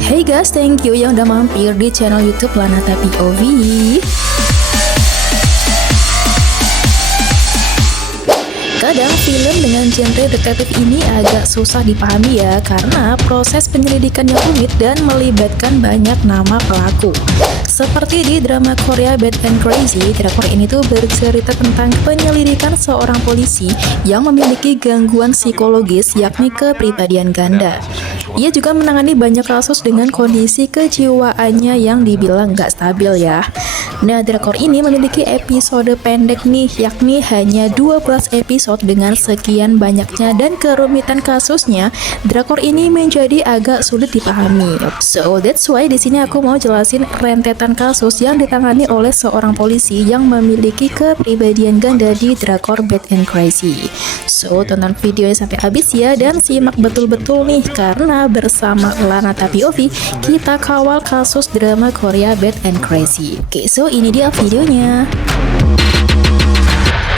Hey guys, thank you yang udah mampir di channel YouTube Lanata POV. Kadang film dengan genre detektif ini agak susah dipahami ya, karena proses penyelidikan yang rumit dan melibatkan banyak nama pelaku. Seperti di drama Korea Bad and Crazy, drakor ini tuh bercerita tentang penyelidikan seorang polisi yang memiliki gangguan psikologis yakni kepribadian ganda. Ia juga menangani banyak kasus dengan kondisi kejiwaannya yang dibilang gak stabil ya. Nah, drakor ini memiliki episode pendek nih, yakni hanya 12 episode dengan sekian banyaknya dan kerumitan kasusnya. Drakor ini menjadi agak sulit dipahami. So that's why di sini aku mau jelasin rentetan kasus yang ditangani oleh seorang polisi yang memiliki kepribadian ganda di drakor Bad and Crazy. So tonton videonya sampai habis ya dan simak betul-betul nih, karena bersama Lanata POV kita kawal kasus drama Korea Bad and Crazy. Oke, so ini dia videonya.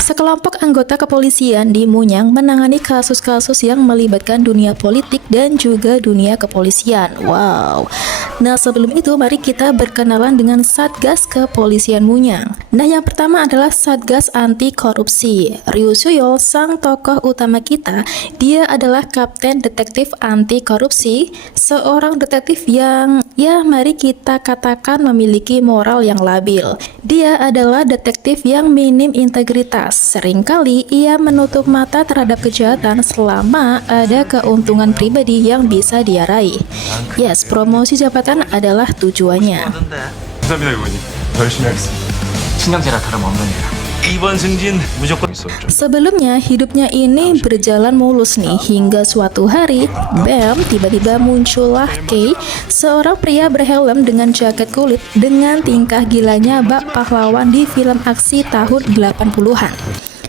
Sekelompok anggota kepolisian di Munyang menangani kasus-kasus yang melibatkan dunia politik dan juga dunia kepolisian. Wow. Nah, sebelum itu mari kita berkenalan dengan Satgas Kepolisian Munyang. Nah, yang pertama adalah Satgas Anti Korupsi. Ryu Suyol, sang tokoh utama kita, dia adalah Kapten Detektif Anti Korupsi, seorang detektif yang mari kita katakan memiliki moral yang labil. Dia adalah detektif yang minim integritas. Seringkali ia menutup mata terhadap kejahatan selama ada keuntungan pribadi yang bisa dia raih. Yes, promosi jabatan adalah tujuannya. 감사합니다, 의원님. 더 열심히 하겠습니다. 신경제라 다름없는 일이라. 이번 승진 무조건 있었죠. Sebelumnya hidupnya ini berjalan mulus nih, hingga suatu hari bam, tiba-tiba muncullah Kei, seorang pria berhelm dengan jaket kulit dengan tingkah gilanya bak pahlawan di film aksi tahun 80-an.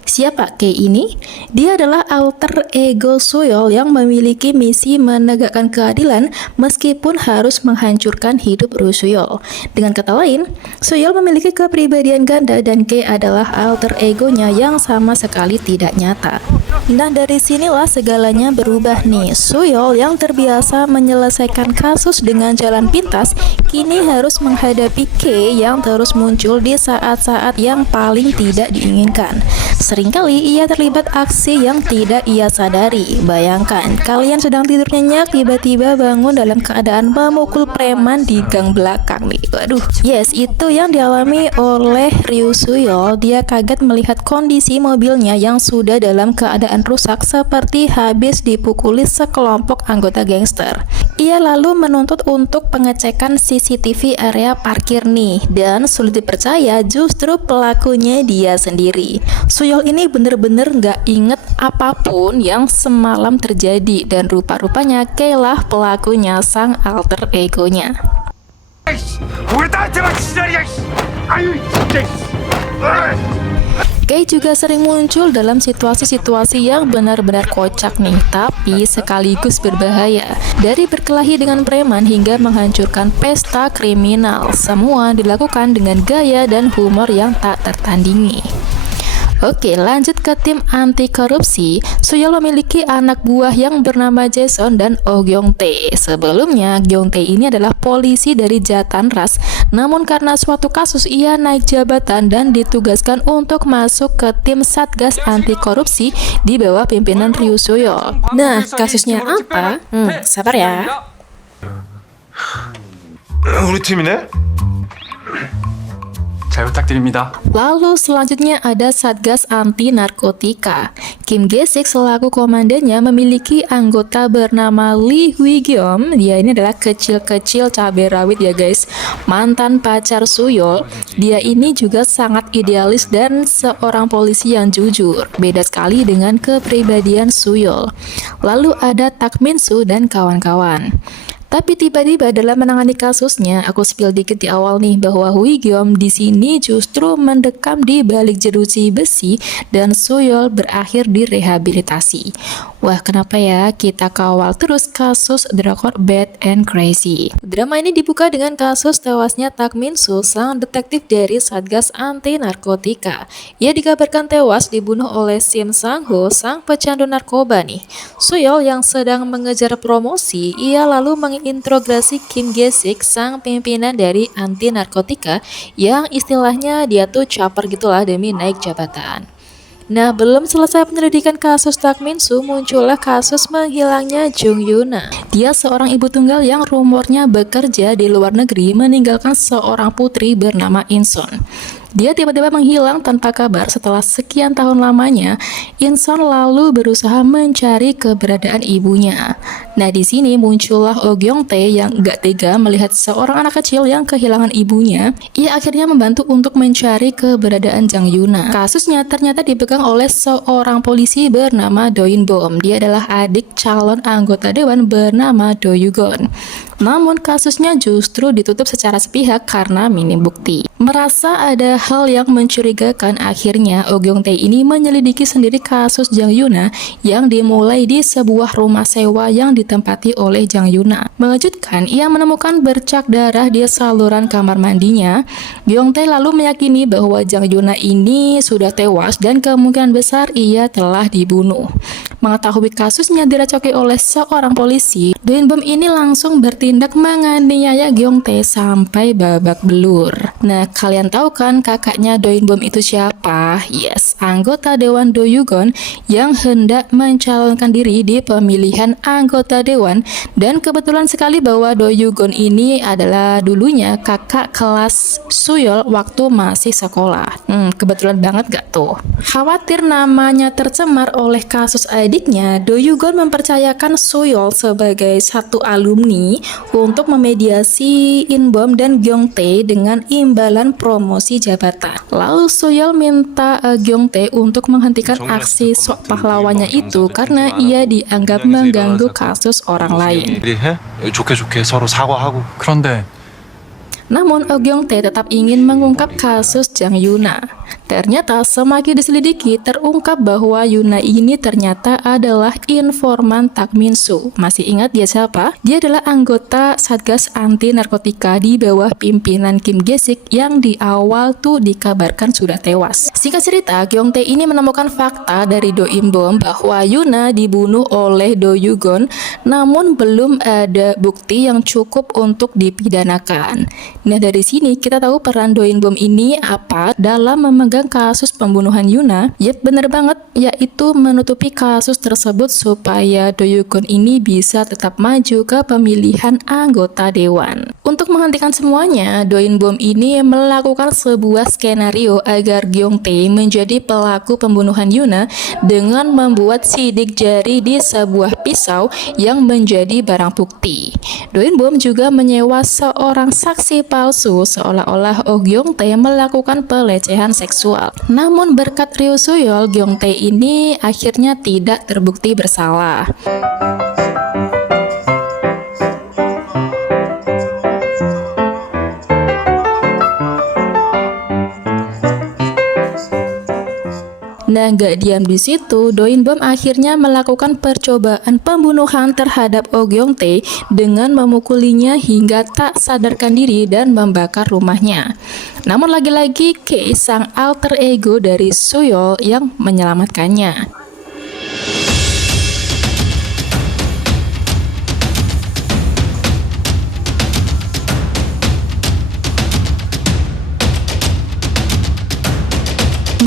Siapa Kei ini? Dia adalah alter ego Suyol yang memiliki misi menegakkan keadilan meskipun harus menghancurkan hidup Ryu Suyol. Dengan kata lain, Suyol memiliki kepribadian ganda dan Kei adalah alter egonya yang sama sekali tidak nyata. Nah, dari sinilah segalanya berubah nih. Suyol yang terbiasa menyelesaikan kasus dengan jalan pintas kini harus menghadapi Kei yang terus muncul di saat-saat yang paling tidak diinginkan. Seringkali ia terlibat aksi yang tidak ia sadari. Bayangkan, kalian sedang tidur nyenyak, tiba-tiba bangun dalam keadaan memukul preman di gang belakang nih. Waduh. Yes, itu yang dialami oleh Ryu Suyol. Dia kaget melihat kondisi mobilnya yang sudah dalam keadaan rusak seperti habis dipukuli sekelompok anggota gangster. Ia lalu menuntut untuk pengecekan CCTV area parkir nih, dan sulit dipercaya justru pelakunya dia sendiri. Suyol ini bener-bener gak inget apapun yang semalam terjadi, dan rupa-rupanya Keilah pelakunya, sang alter egonya. Kei juga sering muncul dalam situasi-situasi yang benar-benar kocak nih, tapi sekaligus berbahaya. Dari berkelahi dengan preman hingga menghancurkan pesta kriminal, semua dilakukan dengan gaya dan humor yang tak tertandingi. Oke, lanjut ke tim anti korupsi. Suyol memiliki anak buah yang bernama Jason dan Oh Gyong Tae. Sebelumnya, Gyong Tae ini adalah polisi dari Jatan Ras, namun karena suatu kasus ia naik jabatan dan ditugaskan untuk masuk ke tim Satgas anti korupsi di bawah pimpinan Ryu Suyol. Nah, kasusnya apa? Sabar ya. 우리 팀이네? 잘 부탁드립니다. Lalu selanjutnya ada Satgas Anti Narkotika. Kim Gesik selaku komandannya memiliki anggota bernama Lee Hui-gyeom. Dia ini adalah kecil-kecil cabai rawit ya guys, mantan pacar Suyol. Dia ini juga sangat idealis dan seorang polisi yang jujur. Beda sekali dengan kepribadian Suyol. Lalu ada Tak Min-soo dan kawan-kawan. Tapi tiba-tiba dalam menangani kasusnya, aku spill dikit di awal nih bahwa Hui-gyeom di sini justru mendekam di balik jeruji besi dan Suyol berakhir direhabilitasi. Wah, kenapa ya? Kita kawal terus kasus drakor Bad and Crazy. Drama ini dibuka dengan kasus tewasnya Tak Min-soo, sang detektif dari Satgas Anti Narkotika. Ia dikabarkan tewas dibunuh oleh Sim Sang-ho, sang pecandu narkoba nih. Suyol yang sedang mengejar promosi, ia lalu menginterogasi Kim Gesik, sang pimpinan dari anti narkotika yang istilahnya dia tuh caper gitulah demi naik jabatan. Nah, belum selesai penyelidikan kasus Tak Min Soo, muncullah kasus menghilangnya Jung Yuna. Dia seorang ibu tunggal yang rumornya bekerja di luar negeri meninggalkan seorang putri bernama Inson. Dia tiba-tiba menghilang tanpa kabar setelah sekian tahun lamanya. Inson lalu berusaha mencari keberadaan ibunya. Nah, di sini muncullah Oh Gyong Tae yang gak tega melihat seorang anak kecil yang kehilangan ibunya. Ia akhirnya membantu untuk mencari keberadaan Jang Yuna. Kasusnya ternyata dipegang oleh seorang polisi bernama Do In Bom. Dia adalah adik calon anggota dewan bernama Do Yugon. Namun kasusnya justru ditutup secara sepihak karena minim bukti. Merasa ada hal yang mencurigakan, akhirnya Oh Gyong Tae ini menyelidiki sendiri kasus Jang Yuna yang dimulai di sebuah rumah sewa yang ditempati oleh Jang Yuna. Mengejutkan, ia menemukan bercak darah di saluran kamar mandinya. Gyong Tae lalu meyakini bahwa Jang Yuna ini sudah tewas dan kemungkinan besar ia telah dibunuh. Mengetahui kasusnya direcoki oleh seorang polisi, Do In Bom ini langsung bertindak menganiaya Gyong Tae sampai babak belur. Nah, kalian tahu kan kakaknya Do In Bom itu siapa? Yes, anggota Dewan Do Yugon yang hendak mencalonkan diri di pemilihan anggota dewan. Dan kebetulan sekali bahwa Do Yugon ini adalah dulunya kakak kelas Suyol waktu masih sekolah. Kebetulan banget gak tuh? Khawatir namanya tercemar oleh kasus adiknya, Do Yugon mempercayakan Suyol sebagai satu alumni untuk memediasi In Bom dan Gyong Tae dengan imbalan promosi jabatan. Lalu Suyol minta Gyong Tae untuk menghentikan aksi sok pahlawannya itu karena ia dianggap mengganggu kasus orang lain. 좋게 서로 사과하고. 그런데 Namun Oh Gyong Tae tetap ingin mengungkap kasus Jang Yuna. Ternyata semakin diselidiki terungkap bahwa Yuna ini ternyata adalah informan Tak Min Soo. Masih ingat dia siapa? Dia adalah anggota Satgas Anti Narkotika di bawah pimpinan Kim Gesik yang di awal tuh dikabarkan sudah tewas. Singkat cerita, Gyong Tae ini menemukan fakta dari Do In Bom bahwa Yuna dibunuh oleh Do Yugon, namun belum ada bukti yang cukup untuk dipidanakan. Nah, dari sini kita tahu peran Do In Bom ini apa dalam memegang kasus pembunuhan Yuna. Yap, bener banget, yaitu menutupi kasus tersebut supaya Do Yugon ini bisa tetap maju ke pemilihan anggota dewan. Untuk menghentikan semuanya, Do In Bom ini melakukan sebuah skenario agar Gyong Tae menjadi pelaku pembunuhan Yuna dengan membuat sidik jari di sebuah pisau yang menjadi barang bukti. Do In Bom juga menyewa seorang saksi palsu seolah-olah Oh Gyong Tae melakukan pelecehan seksual. Namun berkat Ryu Suyol, Gyong Tae ini akhirnya tidak terbukti bersalah. Nah, gak diam di situ, Do In Bom akhirnya melakukan percobaan pembunuhan terhadap Oh Gyong Tae dengan memukulinya hingga tak sadarkan diri dan membakar rumahnya. Namun lagi-lagi Kei, sang alter ego dari Suyol, yang menyelamatkannya.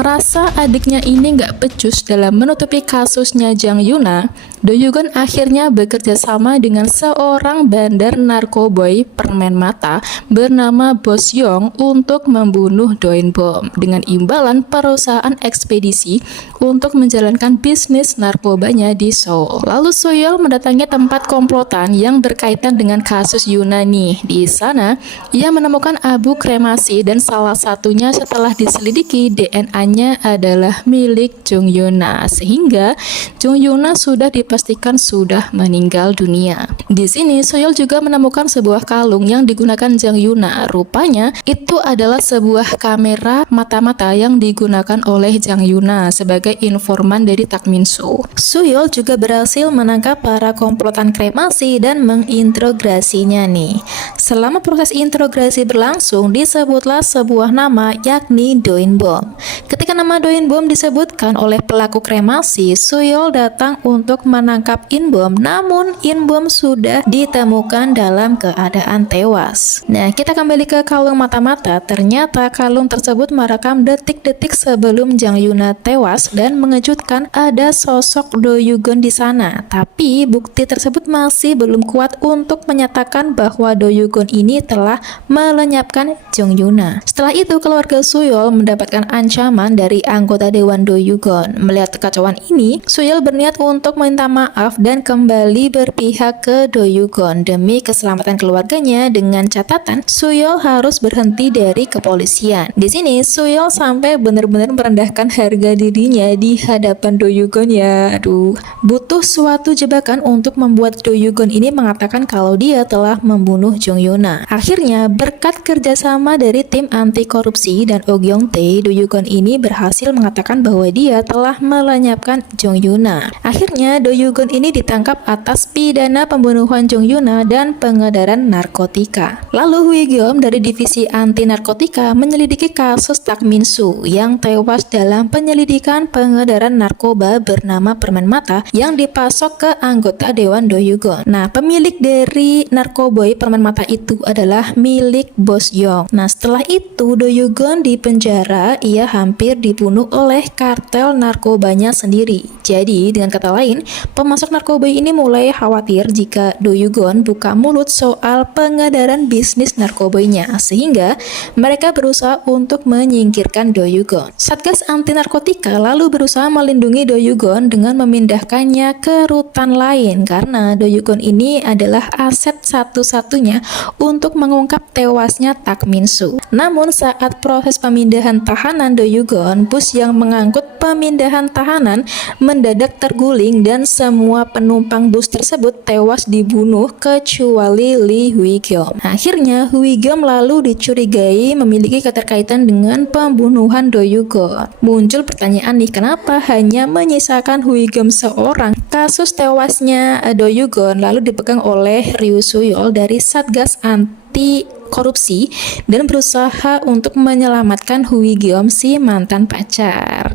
Merasa adiknya ini nggak becus dalam menutupi kasusnya Jang Yuna, Do Yugon akhirnya bekerja sama dengan seorang bandar narkoboy permen mata bernama Bos Yong untuk membunuh Do In Bom dengan imbalan perusahaan ekspedisi untuk menjalankan bisnis narkobanya di Seoul. Lalu Suyol mendatangi tempat komplotan yang berkaitan dengan kasus Yuna nih. Di sana, ia menemukan abu kremasi dan salah satunya setelah diselidiki DNA-nya adalah milik Jung Yuna, sehingga Jung Yuna sudah dipastikan sudah meninggal dunia. Di sini Suyol juga menemukan sebuah kalung yang digunakan Jang Yuna. Rupanya itu adalah sebuah kamera mata-mata yang digunakan oleh Jang Yuna sebagai informan dari Tak Min Soo. Suyol juga berhasil menangkap para komplotan kremasi dan menginterogasinya nih. Selama proses interogasi berlangsung, disebutlah sebuah nama yakni Do In Bom. Ketika nama Do In-bom disebutkan oleh pelaku kremasi, Suyol datang untuk menangkap In-bom, namun In-bom sudah ditemukan dalam keadaan tewas. Nah, kita kembali ke kalung mata-mata. Ternyata kalung tersebut merekam detik-detik sebelum Jang Yuna tewas dan mengejutkan, ada sosok Do Yugon di sana. Tapi bukti tersebut masih belum kuat untuk menyatakan bahwa Do Yugon ini telah melenyapkan Jang Yuna. Setelah itu keluarga Suyol mendapatkan ancaman dari anggota Dewan Do Yugon. Melihat kekacauan ini, Suyol berniat untuk minta maaf dan kembali berpihak ke Do Yugon demi keselamatan keluarganya, dengan catatan Suyol harus berhenti dari kepolisian. Di sini Suyol sampai benar-benar merendahkan harga dirinya di hadapan Do Yugon ya. Aduh, butuh suatu jebakan untuk membuat Do Yugon ini mengatakan kalau dia telah membunuh Jong Yuna. Akhirnya berkat kerjasama dari tim anti korupsi dan Oh Gyong Tae, Do Yugon ini berhasil mengatakan bahwa dia telah melenyapkan Jong Yuna. Akhirnya Do Yugon ini ditangkap atas pidana pembunuhan Jong Yuna dan pengedaran narkotika. Lalu Hui Gyom dari divisi anti narkotika menyelidiki kasus Tak Min Soo yang tewas dalam penyelidikan pengedaran narkoba bernama permen mata yang dipasok ke anggota Dewan Do Yugon. Nah, pemilik dari narkoboy permen mata itu adalah milik Bos Yong. Nah, setelah itu Do Yugon di penjara, ia hampir dibunuh oleh kartel narkobanya sendiri. Jadi, dengan kata lain, pemasok narkoba ini mulai khawatir jika Do Yugon buka mulut soal pengedaran bisnis narkobanya, sehingga mereka berusaha untuk menyingkirkan Do Yugon. Satgas anti narkotika lalu berusaha melindungi Do Yugon dengan memindahkannya ke rutan lain karena Do Yugon ini adalah aset satu-satunya untuk mengungkap tewasnya Tak Min Soo. Namun saat proses pemindahan tahanan Do Yugon, bus yang mengangkut pemindahan tahanan mendadak terguling dan semua penumpang bus tersebut tewas dibunuh kecuali Lee Hui Gyom. Akhirnya Hui Gyom lalu dicurigai memiliki keterkaitan dengan pembunuhan Do Yugon. Muncul pertanyaan nih, kenapa hanya menyisakan Hui Gyom seorang? Kasus tewasnya Do Yugon lalu dipegang oleh Ryu Suyol dari Satgas anti korupsi dan berusaha untuk menyelamatkan Hui Gyom, si mantan pacar.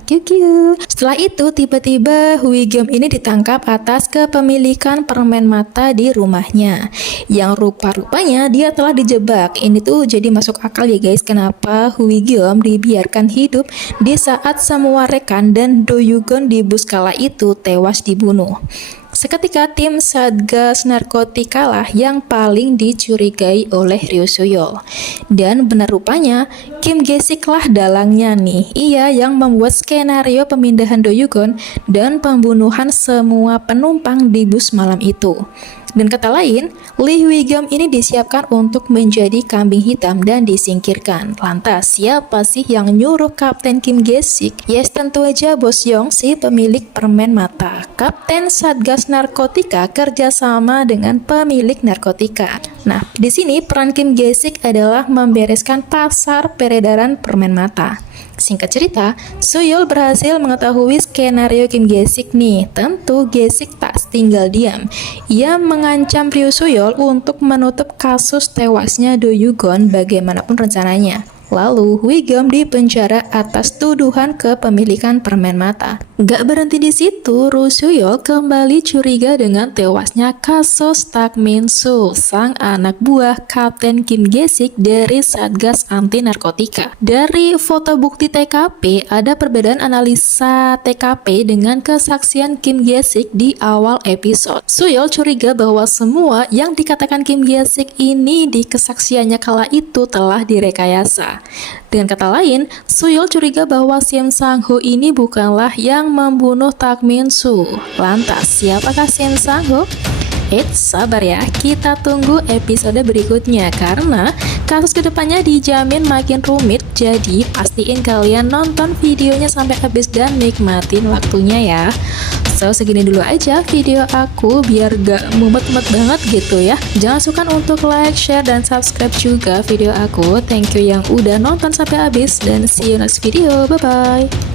Setelah itu tiba-tiba Hui Gyom ini ditangkap atas kepemilikan permen mata di rumahnya yang rupa-rupanya dia telah dijebak. Ini tuh jadi masuk akal ya guys, kenapa Hui Gyom dibiarkan hidup di saat semua rekan dan Do Yugon di bus kala itu tewas dibunuh. Seketika tim Satgas Narkotika lah yang paling dicurigai oleh Ryu Suyol. Dan benar rupanya Kim Gesik lah dalangnya nih. Ia yang membuat skenario pemindahan Do Yugon dan pembunuhan semua penumpang di bus malam itu. Dan kata lain, Lee Hui Gyom ini disiapkan untuk menjadi kambing hitam dan disingkirkan. Lantas, siapa sih yang nyuruh Kapten Kim Gesik? Yes, tentu aja Bos Yong, si pemilik permen mata. Kapten Satgas Narkotika kerjasama dengan pemilik narkotika. Nah, di sini peran Kim Gesik adalah membereskan pasar peredaran permen mata. Singkat cerita, Suyol berhasil mengetahui skenario Kim Gesik nih. Tentu Gesik tak tinggal diam. Ia mengancam Ryu Suyol untuk menutup kasus tewasnya Do Yugon bagaimanapun rencananya. Lalu Hui Gyom dipenjara atas tuduhan kepemilikan permen mata. Gak berhenti di situ, Ryu Suyol kembali curiga dengan tewasnya kasus Tak Min Soo, sang anak buah Kapten Kim Gesik dari Satgas Anti Narkotika. Dari foto bukti TKP, ada perbedaan analisa TKP dengan kesaksian Kim Gesik di awal episode. Suyol curiga bahwa semua yang dikatakan Kim Gesik ini di kesaksiannya kala itu telah direkayasa. Dengan kata lain, Suyol curiga bahwa Siem Sang-ho ini bukanlah yang membunuh Tak Min Soo. Lantas, siapakah Siem Sang-ho? Sabar ya, kita tunggu episode berikutnya karena kasus kedepannya dijamin makin rumit. Jadi pastiin kalian nonton videonya sampai habis dan nikmatin waktunya ya. So, segini dulu aja video aku biar gak mumet-mumet banget gitu ya. Jangan sukar untuk like, share, dan subscribe juga video aku. Thank you yang udah nonton sampai habis dan see you next video. Bye-bye.